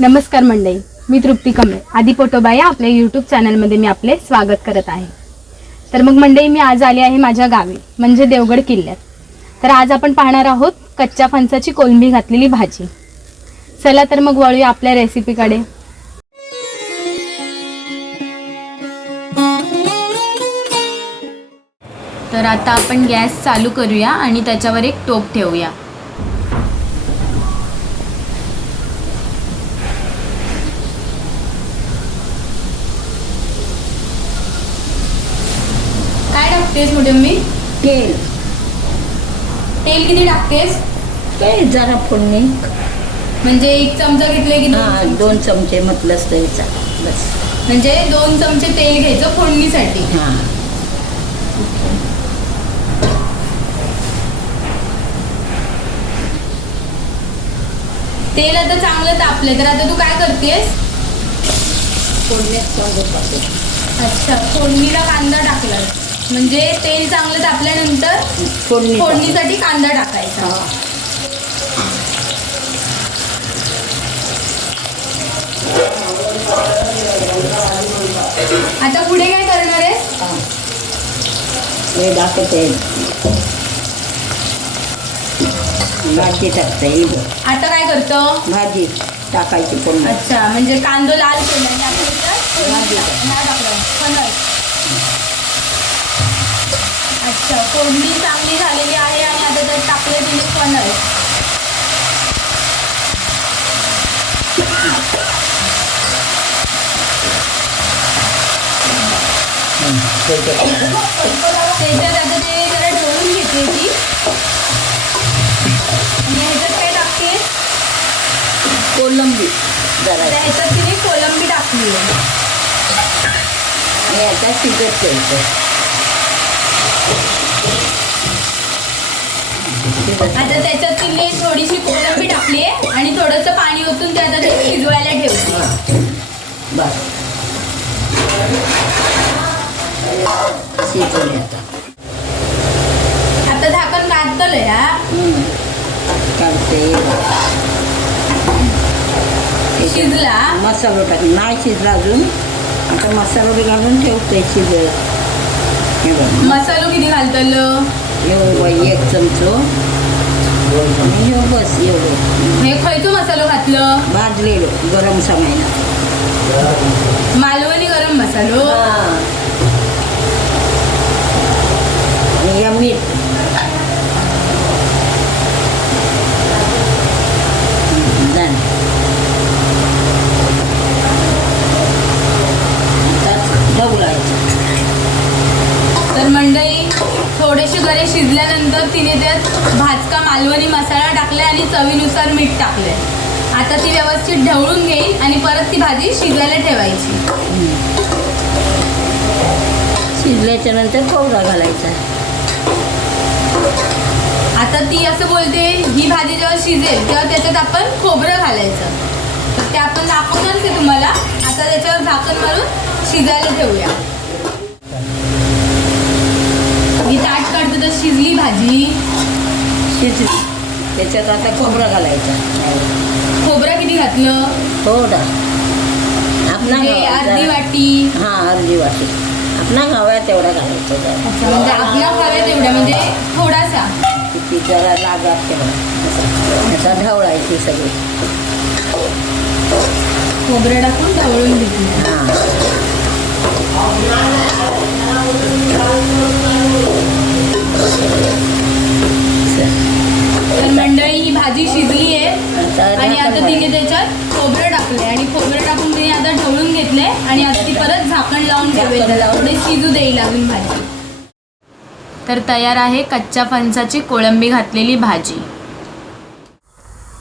नमस्कार मंडळी, मी तृप्ती कमळे आदी पोटोबा या आपल्या यूट्यूब चॅनलमध्ये मी आपले स्वागत करत आहे। तर मग मंडळी, मी आज आली आहे माझ्या गावी म्हणजे देवगड किल्ल्यात। तर आज आपण पाहणार आहोत कच्च्या फणसाची कोलंबी घातलेली भाजी। चला तर मग वळूया आपल्या रेसिपीकडे। तर आता आपण गॅस चालू करूया आणि त्याच्यावर एक टोप ठेवूया। काय टाकतेस मॅडम? तेल तेल किती टाकतेस? काय जरा फोडणी, म्हणजे एक चमचा घेतले की हा 2 चमचे म्हटलंच द्यायचा बस। म्हणजे 2 चमचे तेल घ्यायचं फोडणीसाठी। हा तेल आता चांगलं तापले, तर आता तू काय करतेस? फोडणीत कांदा टाकते। अच्छा, फोडणीला कांदा टाकला म्हणजे तेल चांगलं तापल्यानंतर फोडणीसाठी कांदा टाकायचा। आता पुढे काय करणार आहे? हे टाकते, भाजी टाकते। आता काय करतो? भाजी टाकायची फोडणी। अच्छा, म्हणजे कांदा लाल केला आणि आपण त्याच्यात भाजी नाही टाकलं फणस। अच्छा, फोडणी चांगली झालेली आहे आणि आता त्यात टाकले तुम्ही फणस। त्याच्यात आता ते जरा ढवळून घेते ती आणि ह्याच्यात काय टाकते? कोलंबी जरा ह्याच्यात तिने कोलंबी टाकली आहे आणि आता शिजत ठेवते। आता त्याच्यात तिने थोडीशी कोलंबी टाकली आहे आणि थोडंसं पाणी ओतून ते आता ते शिजवायला ठेवते। बस शिजवले आता झाकण घातलंय हा। काढते शिजला? मसाला टाक, नाही शिजला अजून। आता मसाला बी घालून ठेवते शिजत। मसालो किती घालतलं? एवढं 1 चमचो आणि बस एवढं। हे खयचो मसालो घातलं? भाजलेलं गरम समायला मालवणी गरम मसालो। आणि या मीठ तर मंडळी, थोडेसे गरे शिजल्यानंतर तिने त्यात भाजका मालवणी मसाला टाकलाय आणि चवीनुसार मीठ टाकलंय। आता ती व्यवस्थित ढवळून घेईल आणि परत ती भाजी शिजायला ठेवायची। शिजल्याच्या नंतर खोबरा घालायचा। आता ती असं बोलते, ही भाजी जेव्हा शिजेल तेव्हा त्याच्यात आपण खोबरं घालायचं। तर ते आपण दाखवणारच आहे तुम्हाला। आता त्याच्यावर झाकण मारून शिजायला ठेवूया। ही ताट काढतो तर शिजली भाजी। शिजली, त्याच्यात आता खोबरं घालायचं। खोबरं किती घातलं? थोडा आपला अर्धी वाटी। हा अर्धी वाटी आपला हवा तेवढा घालायचा। अच्छा, म्हणजे आपल्या खाव्या तेवढ्या, म्हणजे थोडासा किती जरा लागत तेवढा। आता ढवळायची सगळी, खोबरं टाकून ढवळून घेतली। तर मंडळी, ही भाजी शिजली आहे आणि आता तिने त्याच्यात खोबरं टाकले आणि खोबरं टाकून तिने आता ढवळून घेतले आणि आता ती परत झाकण लावून ठेवायला थोडे शिजू देईल अजून भाजी। तर तयार आहे कच्च्या फणसाची कोळंबी घातलेली भाजी।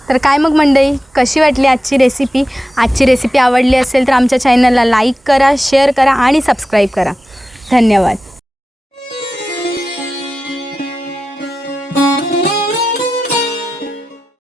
तर काय मग मंडळी, कशी वाटली आजची रेसिपी? आजची रेसिपी आवडली असेल तर आमच्या चॅनलला लाईक करा, शेअर करा आणि सबस्क्राईब करा। धन्यवाद।